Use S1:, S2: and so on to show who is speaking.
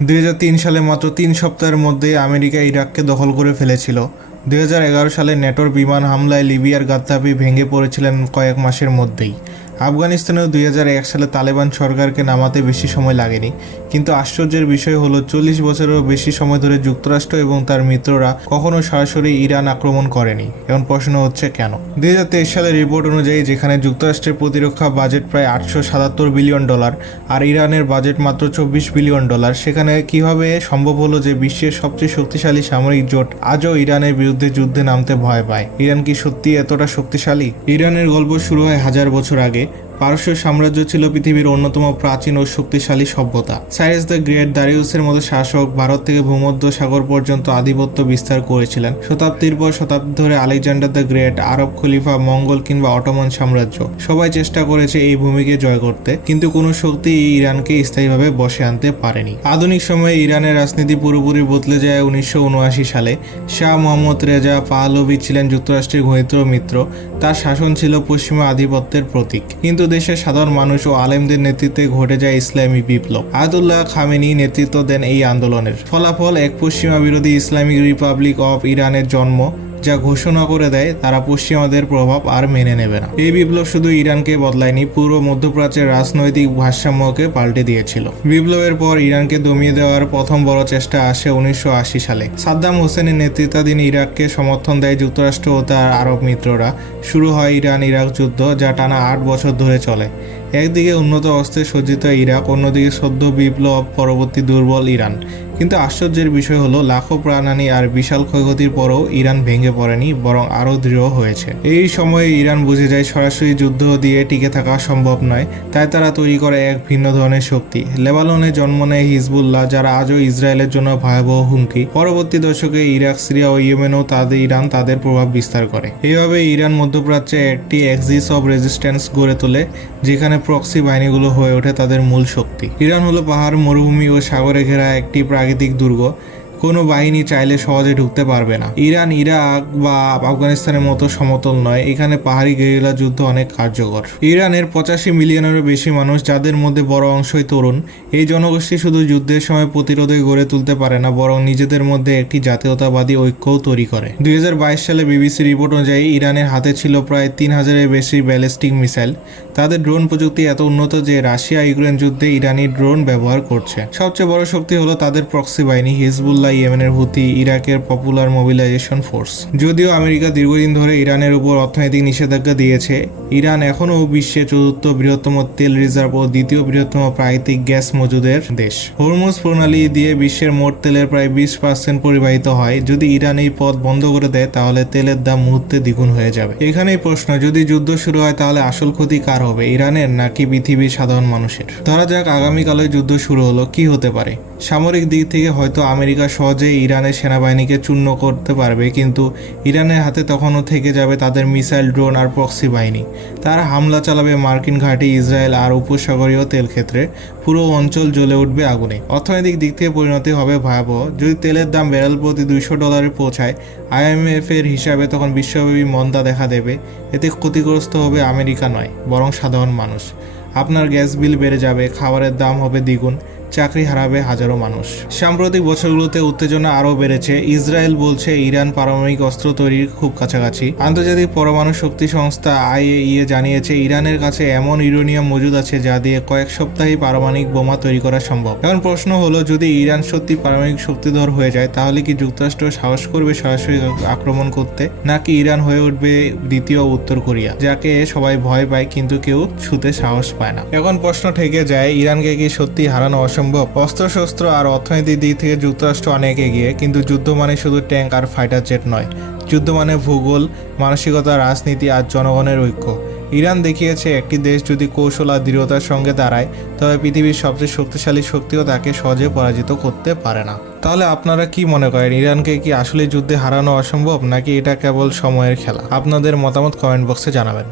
S1: দুই হাজার তিন সালে মাত্র তিন সপ্তাহের মধ্যে আমেরিকা ইরাককে দখল করে ফেলেছিল। দুই হাজার এগারো সালে নেটোর বিমান হামলায় লিবিয়ার গাদ্দাফি ভেঙে পড়েছিলেন কয়েক মাসের মধ্যেই। আফগানিস্তানেও দুই হাজার এক সালে তালেবান সরকারকে নামাতে বেশি সময় লাগেনি। কিন্তু আশ্চর্যের বিষয় হলো, চল্লিশ বছরেরও বেশি সময় ধরে যুক্তরাষ্ট্র এবং তার মিত্ররা কখনো সরাসরি ইরান আক্রমণ করেনি। এখন প্রশ্ন হচ্ছে কেন? দুই হাজার তেইশ সালের রিপোর্ট অনুযায়ী, যেখানে যুক্তরাষ্ট্রের প্রতিরক্ষা বাজেট প্রায় আটশো সাতাত্তর বিলিয়ন ডলার আর ইরানের বাজেট মাত্র চব্বিশ বিলিয়ন ডলার, সেখানে কীভাবে সম্ভব হলো যে বিশ্বের সবচেয়ে শক্তিশালী সামরিক জোট আজও ইরানের বিরুদ্ধে যুদ্ধে নামতে ভয় পায়? ইরান কি সত্যি এতটা শক্তিশালী? ইরানের গল্প শুরু হয় হাজার বছর আগে। পারস্য সাম্রাজ্য ছিল পৃথিবীর অন্যতম প্রাচীন ও শক্তিশালী সভ্যতা। সাইরাস দ্য গ্রেট দারিউসের মতো শাসক ভারত থেকে ভূমধ্য সাগর পর্যন্ত আধিপত্য বিস্তার করেছিলেন। শতাব্দীর পর শতাব্দী ধরে আলেকজান্ডার দ্য গ্রেট, আরব খলিফা, মঙ্গল কিংবা অটোমান সাম্রাজ্য। সবাই চেষ্টা করেছে এই ভূমিকে জয় করতে, কিন্তু কোনো শক্তি ইরানকে স্থায়ীভাবে বসে আনতে পারেনি। আধুনিক সময়ে ইরানের রাজনীতি পুরোপুরি বদলে যায় উনিশশো উনআশি সালে। শাহ মোহাম্মদ রেজা পাহলভি ছিলেন যুক্তরাষ্ট্রের ঘনিষ্ঠ মিত্র। তার শাসন ছিল পশ্চিমা আধিপত্যের প্রতীক। কিন্তু দেশের সাধারণ মানুষ ও আলেমদের নেতৃত্বে ঘটে যায় ইসলামী বিপ্লব। আয়াতুল্লাহ খামেনি নেতৃত্ব দেন এই আন্দোলনের। ফলাফল, এক পশ্চিমা বিরোধী ইসলামিক রিপাবলিক অফ ইরানের জন্ম যা ঘোষণা করে দেয়, তারা পশ্চিমাদের প্রভাব আর মেনে নেবে না। এই বিপ্লব শুধু ইরানকে বদলায়নি, পুরো মধ্যপ্রাচ্যের রাজনৈতিক ভারসাম্যকে পাল্টে দিয়েছিল। বিপ্লবের পর ইরানকে দমিয়ে দেওয়ার প্রথম বড় চেষ্টা আসে উনিশশো আশি সালে। সাদ্দাম হোসেনের নেতৃত্বাধীন ইরাককে সমর্থন দেয় যুক্তরাষ্ট্র ও তার আরব মিত্ররা। শুরু হয় ইরান ইরাক যুদ্ধ, যা টানা আট বছর ধরে চলে। একদিকে উন্নত অস্ত্রে সজ্জিত ইরাক, অন্যদিকে সদ্য বিপ্লব, পরবর্তী দুর্বল ইরান। কিন্তু আশ্চর্যের বিষয় হলো, লাখো প্রাণহানি আর বিশাল ক্ষয়ক্ষতির পরও ইরান ভেঙে পড়েনি, বরং আরও দৃঢ় হয়েছে। এই সময়ে ইরান বুঝে যায়, সরাসরি যুদ্ধ দিয়ে টিকে থাকা সম্ভব নয়, তাই তারা তৈরি করে এক ভিন্ন ধরনের শক্তি। লেবাননে জন্ম নেয় হিজবুল্লাহ, যারা আজও ইসরায়েলের জন্য ভয়াবহ হুমকি। পরবর্তী দশকে ইরাক, সিরিয়া ও ইয়েমেনও তাদের, ইরান তাদের প্রভাব বিস্তার করে। এইভাবে ইরান মধ্যপ্রাচ্যে একটি এক্সিস অব রেজিস্ট্যান্স গড়ে তোলে, যেখানে প্রক্সি বাহিনীগুলো হয়ে ওঠে তাদের মূল শক্তি। ইরান হলো পাহাড়, মরুভূমি ও সাগরে ঘেরা একটি প্রাকৃতিক দুর্গ। কোনো বাহিনী চাইলে সহজে ঢুকতে পারবে না। ইরান, ইরাক বা আফগানিস্তানের মতো সমতল নয়, এখানে পাহাড়ি গেরিলা যুদ্ধ অনেক কার্যকর। ইরানের পঁচাশি মিলিয়নেরও বেশি মানুষ, যাদের মধ্যে বড় অংশই তরুণ, এই জনগোষ্ঠী শুধু যুদ্ধের সময় প্রতিরোধে গড়ে তুলতে পারে না, বরং নিজেদের মধ্যে একটি জাতীয়তাবাদী ঐক্যও তৈরি করে। দুই হাজার বাইশ সালে বিবিসি রিপোর্ট অনুযায়ী ইরানের হাতে ছিল প্রায় তিন হাজারের বেশি ব্যালিস্টিক মিসাইল। তাদের ড্রোন প্রযুক্তি এত উন্নত যে রাশিয়া ইউক্রেন যুদ্ধে ইরানি ড্রোন ব্যবহার করছে। সবচেয়ে বড় শক্তি হলো তাদের প্রক্সি বাহিনী, হিজবুল্লাহ ইয়েমেনের হুতি, ইরাকের পপুলার মোবিলাইজেশন ফোর্স যদিও আমেরিকা দীর্ঘদিন ধরে ইরানের উপর অর্থনৈতিক নিষেধাজ্ঞা দিয়েছে, ইরান এখনও বিশ্বের চতুর্থ বৃহত্তম তেল রিজার্ভ ও দ্বিতীয় বৃহত্তম প্রাকৃতিক গ্যাস মজুদের দেশ। হরমুজ প্রণালী দিয়ে বিশ্বের মোট তেলের প্রায় বিশ পার্সেন্ট পরিবাহিত হয়। যদি ইরান এই পথ বন্ধ করে দেয়, তাহলে তেলের দাম মুহূর্তে দ্বিগুণ হয়ে যাবে। এখানেই প্রশ্ন, যদি যুদ্ধ শুরু হয়, তাহলে আসল ক্ষতি কার হবে, ইরানের নাকি পৃথিবীর সাধারণ মানুষের? ধরা যাক আগামীকালে যুদ্ধ শুরু হলো, কি হতে পারে? সামরিক দিক থেকে হয়তো আমেরিকা সহজে ইরানের সেনাবাহিনীকে চূর্ণ করতে পারবে, কিন্তু ইরানের হাতে তখনও থেকে যাবে তাদের মিসাইল ড্রোন আর প্রক্সি বাহিনী। তারা হামলা চালাবে মার্কিন ঘাঁটি, ইসরায়েল আর উপসাগরীয় তেল ক্ষেত্রে পুরো অঞ্চল জ্বলে উঠবে আগুনে। অর্থনৈতিক দিক থেকে পরিণতি হবে ভয়াবহ। যদি তেলের দাম ব্যারেল প্রতি দুইশো ডলারে পৌঁছায়, আইএমএফ এর হিসাবে তখন বিশ্বব্যাপী মন্দা দেখা দেবে। এতে ক্ষতিগ্রস্ত হবে আমেরিকা নয়, বরং সাধারণ মানুষ। আপনার গ্যাস বিল বেড়ে যাবে, খাবারের দাম হবে দ্বিগুণ। চাকরি হারাবে হাজারো মানুষ। সাম্প্রতিক বছরগুলোতে উত্তেজনা আরও বেড়েছে। ইসরায়েল বলছে ইরান পারমাণবিক অস্ত্র তৈরির খুব কাছাকাছি। আন্তর্জাতিক পরমাণু শক্তি সংস্থা আইএইএ জানিয়েছে, ইরানের কাছে এমন ইউরেনিয়াম মজুদ আছে যা দিয়ে কয়েক সপ্তাহে পারমাণবিক বোমা তৈরি করা সম্ভব। এখন প্রশ্ন হলো, যদি ইরান সত্যি পারমাণবিক শক্তিধর হয়ে যায়, তাহলে কি যুক্তরাষ্ট্র সাহস করবে সরাসরি আক্রমণ করতে? নাকি ইরান হয়ে উঠবে দ্বিতীয় উত্তর কোরিয়া, যাকে সবাই ভয় পায় কিন্তু কেউ ছুতে সাহস পায় না? এখন প্রশ্ন থেকে যায়, ইরানকে কি সত্যি হারানো অসম্ভব অস্ত্রশস্ত্র আর অর্থনৈতিক দিক থেকে যুক্তরাষ্ট্র অনেক এগিয়ে, কিন্তু যুদ্ধ মানে শুধু ট্যাঙ্ক আর ফাইটার জেট নয়। যুদ্ধ মানে ভূগোল, মানসিকতা, রাজনীতি আর জনগণের ঐক্য। ইরান দেখিয়েছে, একটি দেশ যদি কৌশল আর দৃঢ়তার সঙ্গে দাঁড়ায়, তবে পৃথিবীর সবচেয়ে শক্তিশালী শক্তিও তাকে সহজে পরাজিত করতে পারে না। তাহলে আপনারা কি মনে করেন, ইরানকে কি আসলে যুদ্ধে হারানো অসম্ভব, নাকি এটা কেবল সময়ের খেলা? আপনাদের মতামত কমেন্ট বক্সে জানাবেন।